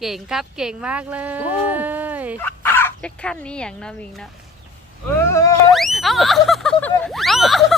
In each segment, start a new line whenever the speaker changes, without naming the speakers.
เก่งครับเก่งมากเลยจะขั้นนี้อย่างเน้อมิงเนาะ
เอ้ย
เอาเอาเอาเอา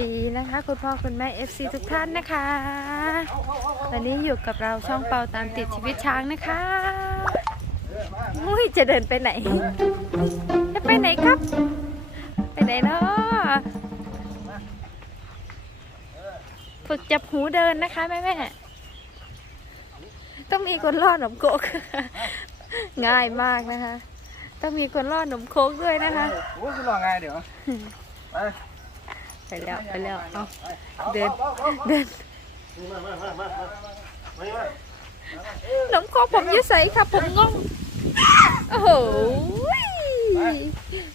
ดีนะคะ คุณพ่อคุณแม่ FC ทุกท่านนะคะ วันนี้อยู่กับเราช่องเปาตามติดชีวิตช้างนะคะมุ้ยจะเดินไปไหน จะไปไหนครับ ไปไหนเนาะฝึกจับหูเดินนะคะแม่แม่ต้องมีคนล่อหนมโกกง่ายมากนะคะ ต้องมีคนล่อหนมโคกด้วยนะคะ
โอ้ยจะรอไงเดี๋ยวไป
ไปแล้วไปแล้วเอาเดินเดิน
มามามามามามา
หนมโคกผมอยืดใสครับผมงงโอ้โห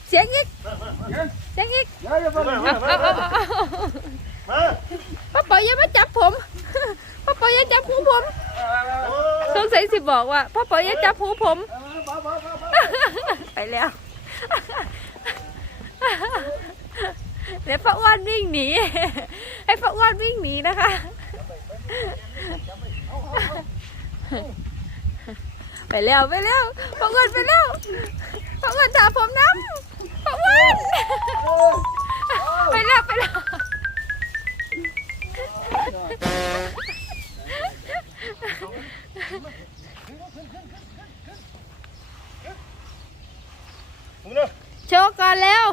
เสียงอีกเสียงอีก
เดี๋ยวอย่าเพิ่ง
เอาเอาเอาเอา
มา
ป้าป๋อยอย่ามาจับผมป้าป๋อยอย่าจับหูผมสงสัยสิบอกว่าป้าป๋อยอย่าจับหูผม ไปแล้ว เดี๋ยวป้าอ้วนวิ่งหนี ให้ป้าอ้วนวิ่งหนีนะคะ ไปแล้วไปแล้วป้าอ้วนไปแล้วป้าอ้วนถามผมน้ำป้าอ้วนไปแล้วไปแล้ว
มึงเนาะ
โชว์ก่อนเร็ว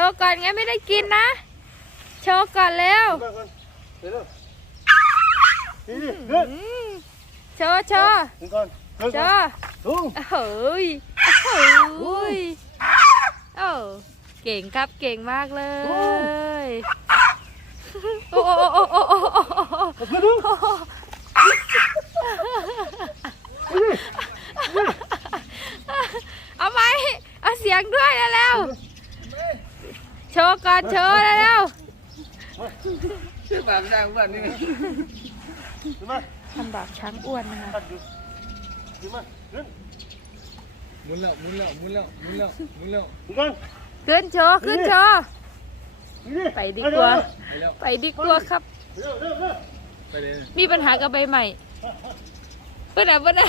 โชว์ก่อนงั้นไม่ได้กินนะ โชว์ก่อนเร็ว
เดี๋ยวเร็วนี่นี่เดิน
อืมโชว์โชว์
ถึงก่อนเดิน
โช
ก่อน
ว์
ลุง
โอ้ยโอ้ยโอ้เก่งครับเก่งมากเลยโอ้โอ้โอ้โอ้โอ้โอ้โอ้
เพื่อนลุง
เอาไหมเอาเสียงด้วยแล้วๆโชว์ ก่อนโชว์แล้ว
ชื่อแบบแรงบ้านนี่ขึ้นมา
ๆทำบาปช้างอ้วนนะคะ
ตัดอยู่ขึ้นมาขึ้น
หมุนแล้วหมุนแล้วหมุนแล้วหมุนแล้วหมุนแล้ว
ถึงก่อน
ขึ้นโชว์ขึ้นโชว์
นี่
ไปดีกว่า
ไปแล้ว
ไปดีกว่าครับ
เร็วเร็วเร็ว
ไปเลย
มีปัญหากับใบใหม่เพื่อนไหนเพื่อนไหน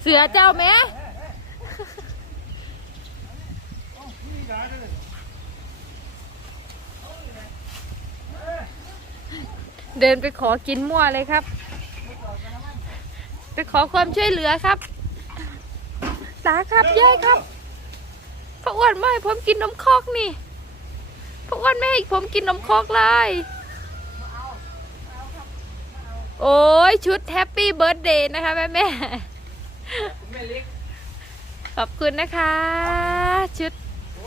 เสือเจ้าแม่เดินไปขอกินมั่วเลยครับ ไปขอความช่วยเหลือครับ ตาครับยายครับพระอ้วนไม่ให้ผมกินนมคอกนี่พระอ้วนไม่ให้ผมกินนมคอกเลย โอ้ยชุดแฮปปี้เบิร์ดเดย์นะคะแม่แม่ ขอบคุณนะคะ ชุด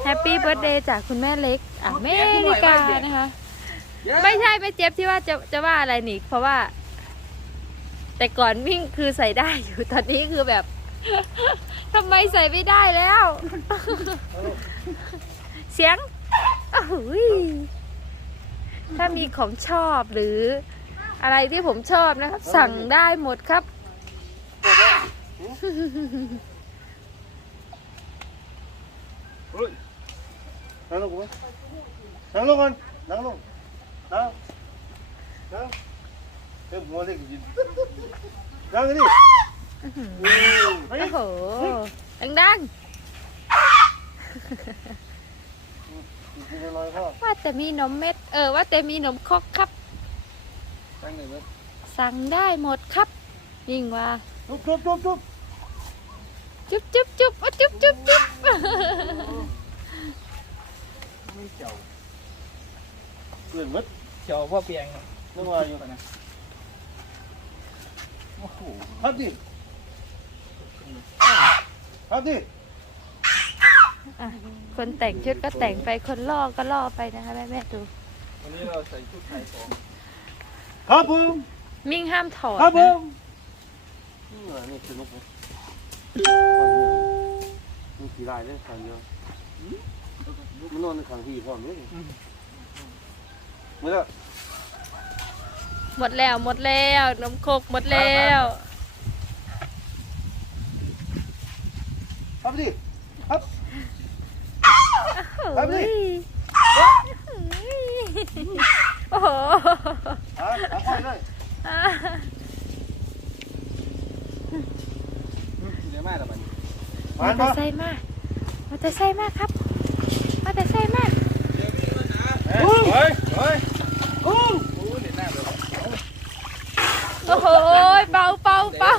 แฮปปี้เบิร์ดเดย์จากคุณแม่เล็กอะแม่นิกานะคะ ไม่ใช่ไม่เจ็บที่ว่าจะจะว่าอะไรนี่ เพราะว่า แต่ก่อนวิ่งคือใส่ได้อยู่ตอนนี้คือแบบทำไมใส่ไม่ได้แล้ว เสียงโอ้โหยถ้ามีของชอบหรืออะไรที่ผมชอบนะครับ สั่งได้หมดครับ
เฮ้ยนั่งลงก่อนนั่งลงก่อนนั่งลงนั่งนั่งเต็มหัวเลยกินนั่งกันดิเฮ้ย
โอ้โหดัง
กินอะไรพ่อ
ๆว่าแต่มีนมเม็ด เออ ว่าแต่มีนมคอกครับ
นั่งเลยมั้ย
สั่งได้หมดครับยิ่งว่า
จุ๊บจุ๊บจุ๊บจุ๊บ
จุ๊บจุ๊บจุ๊บโอ้จุ๊บจุ๊บจุ๊บ
ไม่เจ้าเปลี่ยนมัด
เจ้าพ่อเปียง
นึกว่าอยู่กันนะโอ้โหครับดิครับดิ
อะคนแต่งชุดก็แต่งไปคนล่อก็ล่อไปนะคะแม่แม่ๆดู
วันนี้เราใส่ชุดไทยของ
ครับผม
มิ่งห้ามถอด
ครับผ
นะ
มนี่เหรอนี่สนุกไหม ฟังเรื่องมีกี่รายเนี่ยฟังเรื่องมันนอนในขังที่พร้อมเนี่ยเมื่อ
หมดแล้วหมดแล้วนมโคกหมดแล้ว
ครับดิครับ
โอ้ยโอ้โห
อ่าเอาค่อยเลย
เดี๋ยวมาแล้วบัดนี้
มา
มาแต่
มา
ใส่มากมาแต่ใส่มากครับมาแต่ใส่มาก
เฮ้ยเฮ้ยเฮ้ยโอ้เฮ้ย
โอ้โหเป่าเป่าเป่า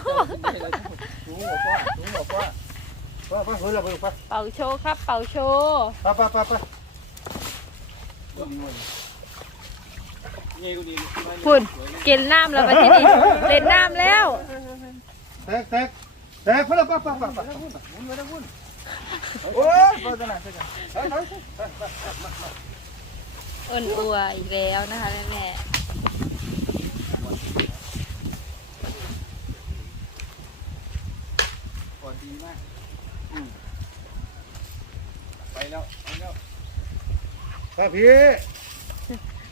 เฮ้ยเราไปไป
เป่าโชว์ครับเป่าโชว์
ไปไปไปไป
คุณเกินน้ำแล้วไปที่นี่เล่นน้ำแล้ว
แตกแตก แตกไปแล้วไปไปไปไป
มุนไปแล้วมุนโอ้ยพ่อจะหนักใช่กัน
อ่อนอัวอีกแล้วนะคะแม่แม่
พอดีมากไปแล้วไปแล้ว
ครับพี่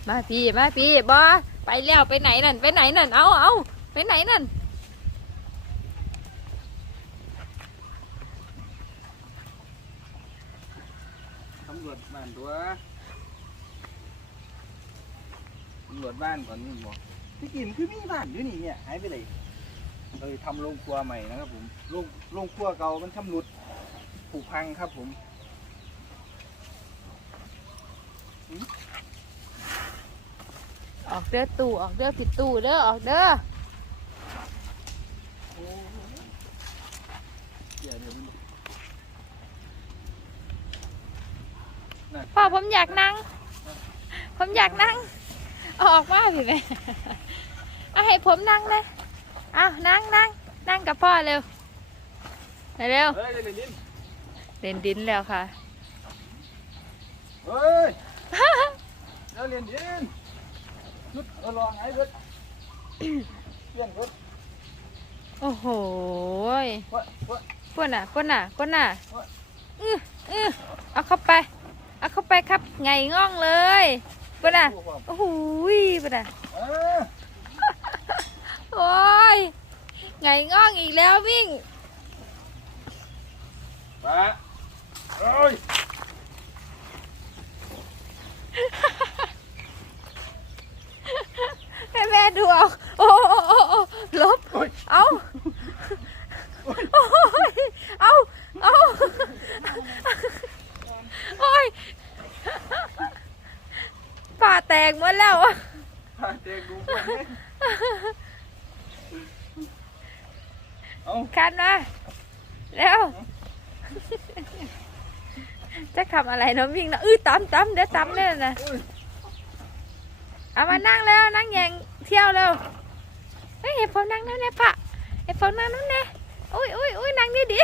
มาพี่มาพี่บอไปแล้วไปไหนนั่นไปไหนนั่นเอาเอาไปไหนนั่นำ
รวจบ้านตัวตำรวจบ้านก่อนนี่บอกพี่กินคือมีบ้านอยู่นี่เนี่ยหายไปเลยเลยทำโรงครัวใหม่นะครับผมโรงโรงครัวเก่ามันชำรุดผุพังครับผม
ออกเด้อตู้ออกเด้อผิดตู้เด้อออกเด้อ
เดี๋ยวเดี๋ยวมัน
พ่ อผมอยากนั่ง ผมอยากนั่งเอาออกมาพี่แม่เอาให้ผมนั่งเลยเอานั่งนั่งนั่งกับพ่อเร็วเร็ว
เฮ้ยเดี๋ยวเดี๋ยว
เล่นดินแล้วค่ะ
เฮ้ยเราเรียนดินนุดเออลองไอ้รถเปลี่ยนรถ
โอ้โหย
วะวะ
ก้นอะก้นอะก้นอะ
โอ๊ย
อื้ออื้อเอาเข้าไป เอาเข้าไปครับไงง่องเลยก้นอะ
ผู้ความ
โอ้โหยก้นอะ
เออ
โอ้ยไงง่องอีกแล้ววิ่ง
ไปเอ้ย
แม่แม่ดูเอาโอ้โอ้โอ้โอ้ลบ เอาโอ้ยเอาเอาโอ้ยป่าแตกหมดแล้วอะ
พาเด็กดูพวกนี้ เอา
คันมาแล้วจะทำอะไรเน้องวิ่งนะอื้อตำตำเดี๋ยวตำเนี่ยนะ
อุ้ย
เอามานั่งแล้วนั่งแยงเที่ยวเร็วเฮ้ยเห็นผมนั่งนั่นเนี่ยปะเห็นผมนั่งนั่นเนี่ยอุ้ยอุ้ยอุ้ยนั่งนี่ดิ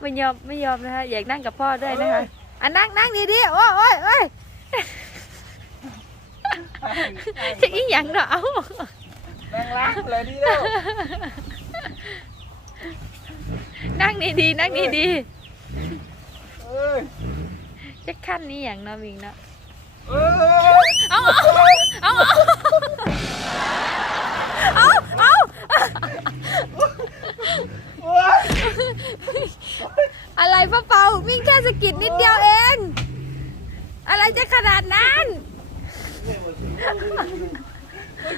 ไม่ยอมไม่ยอมนะคะอยากนั่งกับพ่อด้วยนะคะอะนั่งนั่งดีดิโอ้ยโอ้ยโอ้ยจะอีหยังเนาะเอา
นั่งล้างเลยดีแล้ว
นั่งดีๆนั่งดี
เอ้ย
ๆจะขั้นนี้อย่างเนาะมิงเนาะ
เอ้ย
เอาเอาเอาเอาเอา
โอ้ย
อะไรพ่อเปาวิ่งแค่สะกิดนิดเดียวเอง อะไรจะขนาดนั้น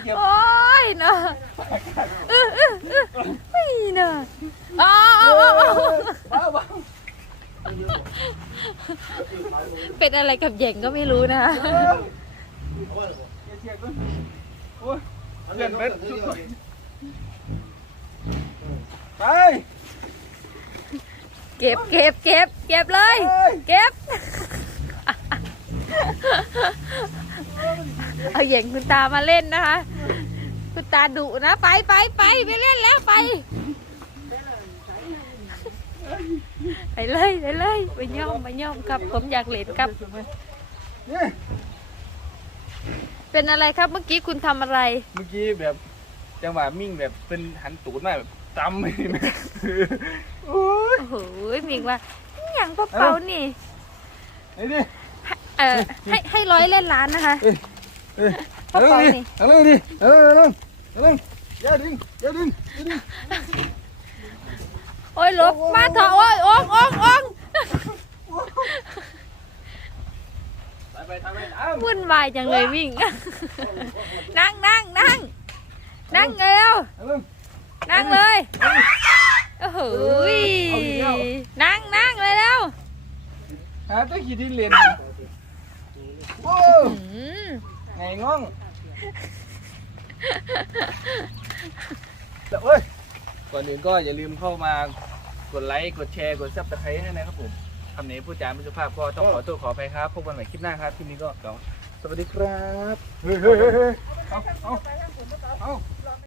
เก็บ
โอ้ยเนาะเออเออเออไม่เนาะเอาเอาเอาเอา
บ้าบ้า
เป็น อะไรกับเหย่งก็ไม่รู้นะ
เล่นเบ็ดไป
เก็บเก็บเก็บเก็บเลย
เอ้ย
เก็บ เอาเหย่งคุณตามาเล่นนะคะ คุณตาดุนะ ไปไปไปไปเล่นแล้วไป ไปเลยไปเลยไปย่อมไปย่อมครับ ผมอยากเล่นครับ
นี่
เป็นอะไรครับเมื่อกี้คุณทำอะไร
เมื่อกี้แบบจังหวะมิ่งแบบเป็นหันตูดมาแบบจำไม่ไหมโอ้ย
โอ้โหมิงว่าอหย่างเปล่าๆนี่
ไอ้ดิ
เออให้ให้ร้อยเล่นล้านนะคะ
เอ้ย
กระเป๋านี่
เอาเลยดิเอาเลยเอาเลยเอาเลยอย่าดึงอย่าดึงอย่าดึง
โอ้ยหลบมาเถอะโอ้ยโองโองโอง
ไปไปทำไปตาม
วุ่นวายจังเลยวิ่ง นั่งนั่งนั่งนั่งเร็ว
เอาเลย
นั่งเลยโอ้โหย
เอาอีกแล้ว
นั่งนั่งเลยแล้ว
หาตัวขี่ที่เลนโอ้
อืม
ไงง่องเอ้ย ก่อนอื่นก็อย่าลืมเข้ามากดไลค์กดแชร์กดซับสไครต์ให้นะครับผมคำนี้พูดจาไม่สุภาพก็ต้องขอตัวขอไปครับพบกันใหม่คลิปหน้าครับคลิปนี้ก็สวัสดีครับ เฮ้ยเฮ้ยเฮ้ยเอาเอาเอา